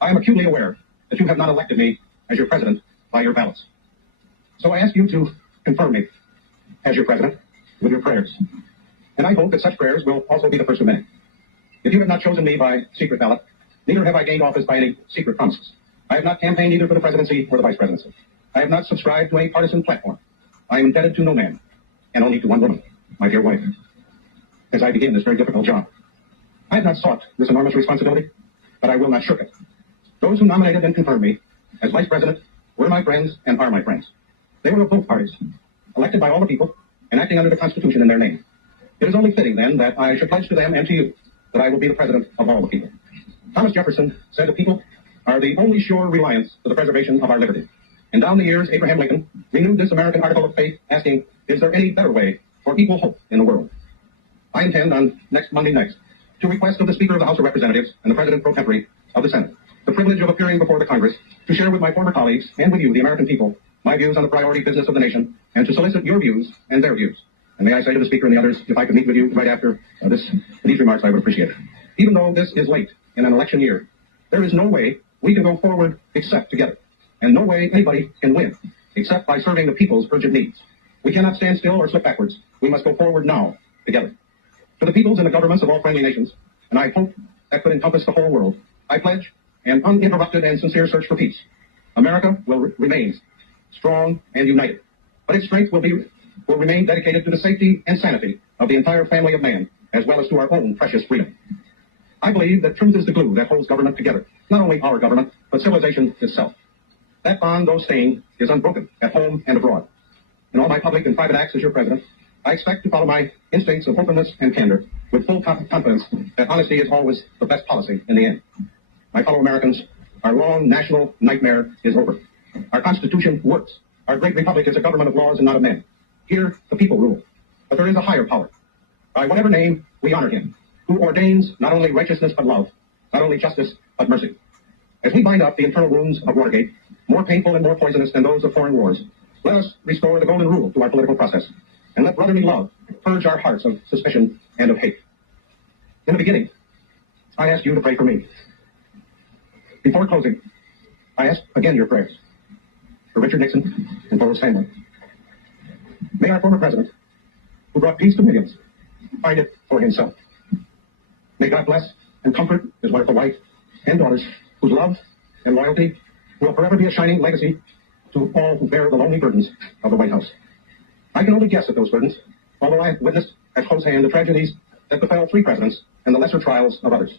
I am acutely aware that you have not elected me as your president by your ballots. So I ask you to confirm me as your president with your prayers. And I hope that such prayers will also be the first of many. If you have not chosen me by secret ballot, neither have I gained office by any secret promises. I have not campaigned either for the presidency or the vice presidency. I have not subscribed to any partisan platform. I am indebted to no man, and only to one woman, my dear wife, as I begin this very difficult job. I have not sought this enormous responsibility, but I will not shirk it. Those who nominated and confirmed me as vice president were my friends and are my friends. They were of both parties, elected by all the people and acting under the Constitution in their name. It is only fitting, then, that I should pledge to them and to you that I will be the president of all the people. Thomas Jefferson said the people are the only sure reliance for the preservation of our liberty. And down the years, Abraham Lincoln renewed this American article of faith, asking, is there any better way for equal hope in the world? I intend on next Monday night to request of the Speaker of the House of Representatives and the President pro tempore of the Senate the privilege of appearing before the Congress to share with my former colleagues and with you, the American people, my views on the priority business of the nation, and to solicit your views and their views. And may I say to the Speaker and the others, if I could meet with you right after these remarks, I would appreciate it. Even though this is late in an election year, there is no way we can go forward except together, and no way anybody can win except by serving the people's urgent needs. We cannot stand still or slip backwards. We must go forward now, together. To the peoples and the governments of all friendly nations, and I hope that could encompass the whole world, I pledge an uninterrupted and sincere search for peace. America will remain strong and united, but its strength will remain dedicated to the safety and sanity of the entire family of man, as well as to our own precious freedom. I believe that truth is the glue that holds government together, not only our government, but civilization itself. That bond, though stained, is unbroken at home and abroad. In all my public and private acts as your president, I expect to follow my instincts of openness and candor with full confidence that honesty is always the best policy in the end. My fellow Americans, our long national nightmare is over. Our Constitution works. Our great republic is a government of laws and not of men. Here, the people rule. But there is a higher power. By whatever name, we honor him, who ordains not only righteousness but love, not only justice but mercy. As we bind up the internal wounds of Watergate, more painful and more poisonous than those of foreign wars, let us restore the golden rule to our political process, and let brotherly love purge our hearts of suspicion and of hate. In the beginning, I ask you to pray for me. Before closing, I ask again your prayers for Richard Nixon and for his family. May our former president, who brought peace to millions, find it for himself. May God bless and comfort his wonderful wife and daughters, whose love and loyalty will forever be a shining legacy to all who bear the lonely burdens of the White House. I can only guess at those burdens, although I have witnessed at close hand the tragedies that befell 3 presidents and the lesser trials of others.